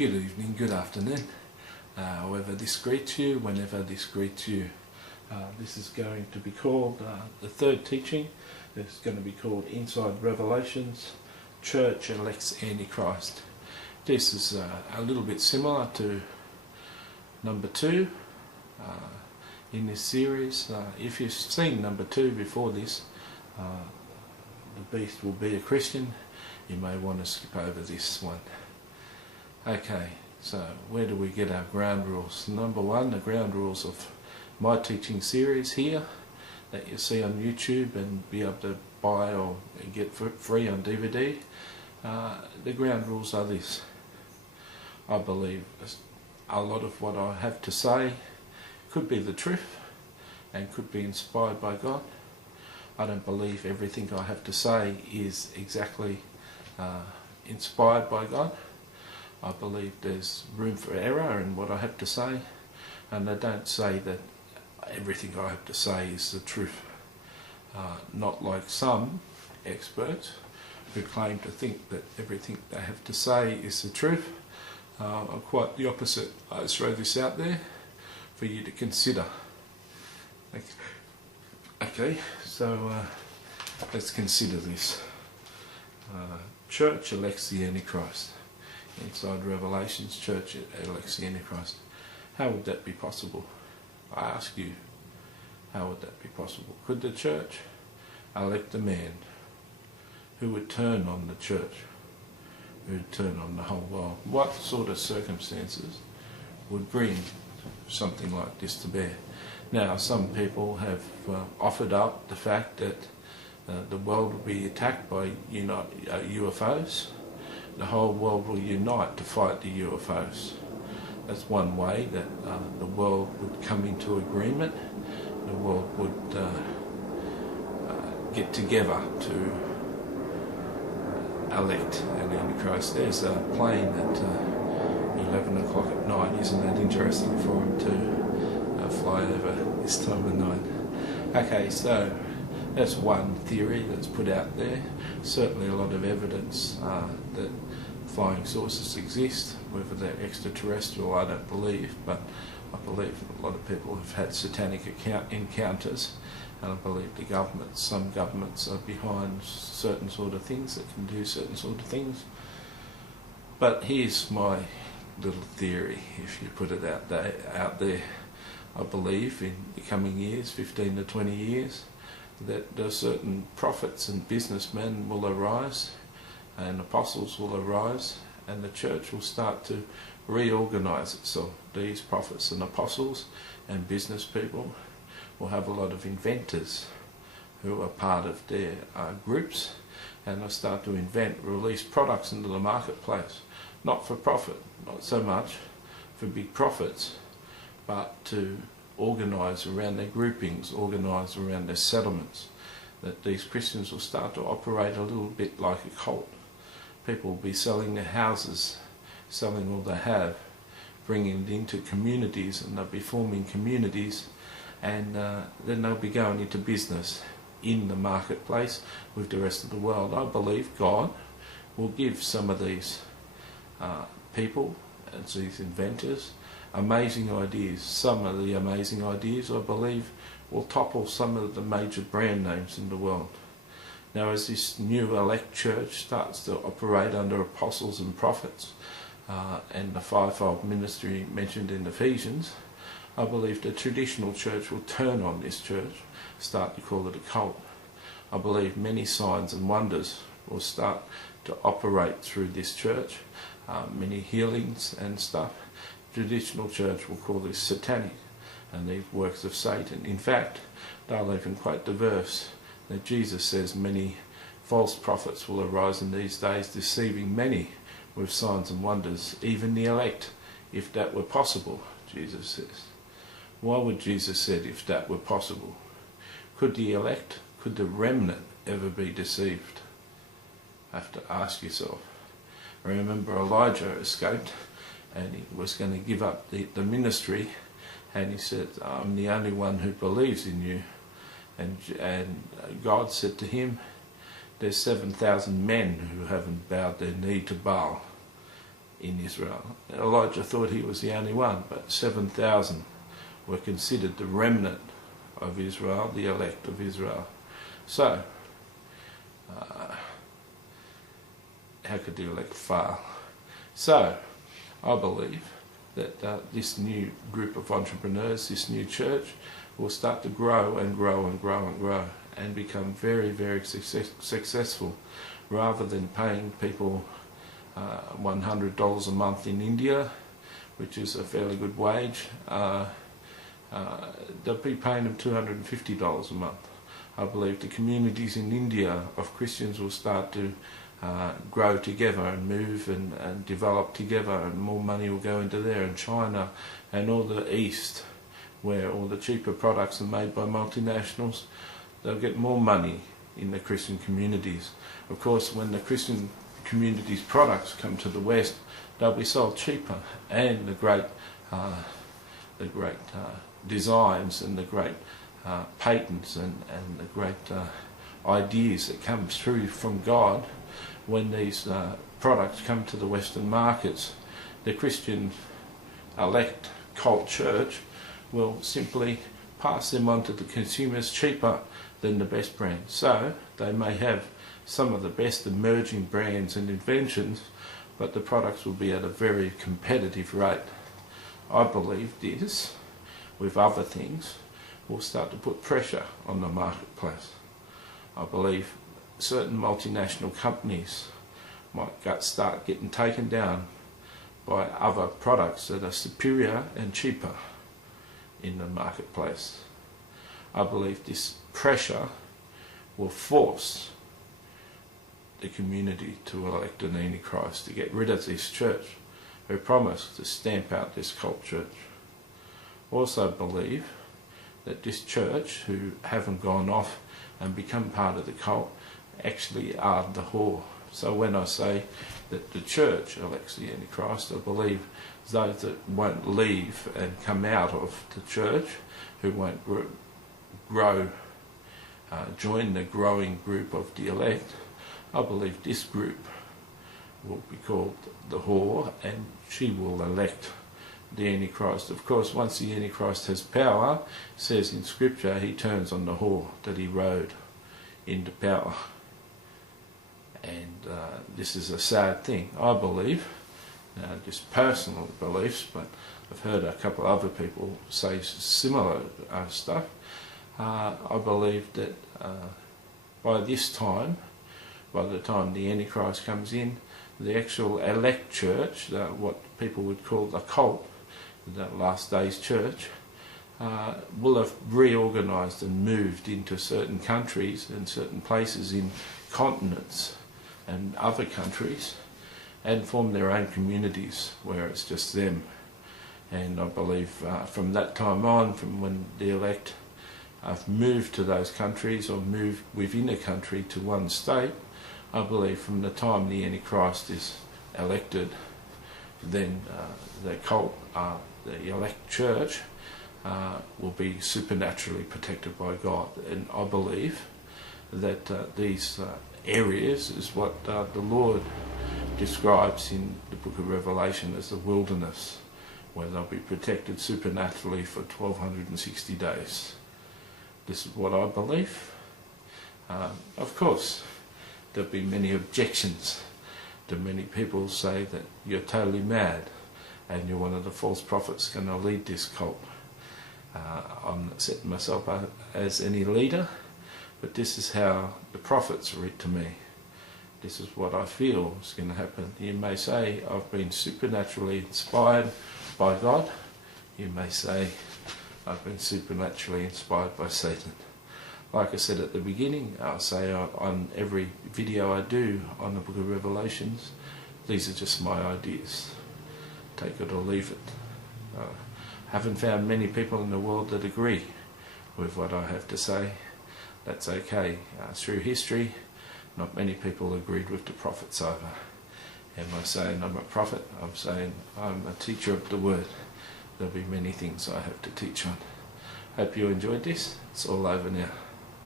Good evening, good afternoon, however this greets you, whenever this greets you. This is going to be called, the third teaching is going to be called Inside Revelations, Church Elects Antichrist. This is a little bit similar to number 2 in this series. If you've seen number 2 before this, the beast will be a Christian, you may want to skip over this one. Okay, so where do we get our ground rules? Number 1, the ground rules of my teaching series here that you see on YouTube and be able to buy or get for free on DVD. The ground rules are this. I believe a lot of what I have to say could be the truth and could be inspired by God. I don't believe everything I have to say is exactly inspired by God. I believe there's room for error in what I have to say, and I don't say that everything I have to say is the truth. Not like some experts who claim to think that everything they have to say is the truth. I'm quite the opposite. I throw this out there for you to consider. Okay, so let's consider this. Church elects the Antichrist. Inside Revelations, church elects the Antichrist. How would that be possible? I ask you, how would that be possible? Could the church elect a man who would turn on the church, who would turn on the whole world? What sort of circumstances would bring something like this to bear? Now, some people have offered up the fact that the world will be attacked by UFOs. The whole world will unite to fight the UFOs. That's one way that the world would come into agreement. The world would get together to elect an Antichrist. There's a plane at 11 o'clock at night. Isn't that interesting for him to fly over this time of night? Okay, so that's one theory that's put out there. Certainly a lot of evidence that flying saucers exist. Whether they're extraterrestrial, I don't believe, but I believe a lot of people have had satanic encounters, and I believe some governments are behind certain sort of things that can do certain sort of things. But here's my little theory, if you put it out there. I believe in the coming years, 15 to 20 years, that certain prophets and businessmen will arise, and apostles will arise, and the church will start to reorganize itself. These prophets and apostles and business people will have a lot of inventors who are part of their groups, and they'll start to release products into the marketplace, not for profit, not so much for big profits, but to organise around their groupings, organise around their settlements. That these Christians will start to operate a little bit like a cult. People will be selling their houses, selling all they have, bringing it into communities, and they'll be forming communities, and then they'll be going into business in the marketplace with the rest of the world. I believe God will give some of these people, and these inventors, amazing ideas. Some of the amazing ideas, I believe, will topple some of the major brand names in the world. Now, as this new elect church starts to operate under apostles and prophets and the fivefold ministry mentioned in Ephesians, I believe the traditional church will turn on this church, start to call it a cult. I believe many signs and wonders will start to operate through this church, many healings and stuff. Traditional church will call this satanic and these works of Satan. In fact, they'll even quote the verse that Jesus says many false prophets will arise in these days, deceiving many with signs and wonders, even the elect, if that were possible, Jesus says. Why would Jesus say if that were possible? Could the elect, could the remnant ever be deceived? Have to ask yourself. Remember, Elijah escaped and he was going to give up the ministry, and he said, I'm the only one who believes in you. And God said to him, there's 7,000 men who haven't bowed their knee to Baal. in Israel. Elijah thought he was the only one, but 7,000 were considered the remnant of Israel, the elect of Israel. So, how could the elect fail? So, I believe that this new group of entrepreneurs, this new church, will start to grow and grow and grow and grow and become very, very successful, rather than paying people $100 a month in India, which is a fairly good wage. They'll be paying them $250 a month. I believe the communities in India of Christians will start to grow together and move and develop together, and more money will go into there. And China and all the East, where all the cheaper products are made by multinationals, they'll get more money in the Christian communities. Of course, when the Christian communities' products come to the West, they'll be sold cheaper, and the great designs and the great patents and the great ideas that come through from God, when these products come to the Western markets, the Christian elect cult church will simply pass them on to the consumers cheaper than the best brands. So they may have some of the best emerging brands and inventions, but the products will be at a very competitive rate. I believe this, with other things, will start to put pressure on the marketplace. I believe certain multinational companies might start getting taken down by other products that are superior and cheaper in the marketplace. I believe this pressure will force the community to elect an Antichrist, to get rid of this church who promised to stamp out this cult church. Also believe that this church, who haven't gone off and become part of the cult, actually are the whore. So when I say that the church elects the Antichrist, I believe those that won't leave and come out of the church, who won't grow, join the growing group of the elect, I believe this group will be called the whore, and she will elect the Antichrist. Of course, once the Antichrist has power, it says in Scripture, he turns on the whore that he rode into power. And this is a sad thing, I believe, just personal beliefs, but I've heard a couple of other people say similar stuff. I believe that by this time, by the time the Antichrist comes in, the actual elect church, what people would call the cult, the last days church, will have reorganised and moved into certain countries and certain places in continents and other countries, and form their own communities where it's just them. And I believe from that time on, from when the elect have moved to those countries or moved within a country to one state, I believe from the time the Antichrist is elected, then the cult, the elect church, will be supernaturally protected by God. And I believe that these areas is what the Lord describes in the book of Revelation as the wilderness, where they'll be protected supernaturally for 1260 days. This is what I believe. Of course, there'll be many objections. To many people say that you're totally mad and you're one of the false prophets going to lead this cult. I'm not setting myself up as any leader, but this is how the prophets read to me. This is what I feel is going to happen. You may say I've been supernaturally inspired by God. You may say I've been supernaturally inspired by Satan. Like I said at the beginning, I'll say on every video I do on the book of Revelations, these are just my ideas. Take it or leave it. I haven't found many people in the world that agree with what I have to say. That's okay. Through history, not many people agreed with the prophets either. Am I saying I'm a prophet? I'm saying I'm a teacher of the word. There'll be many things I have to teach on. Hope you enjoyed this. It's all over now.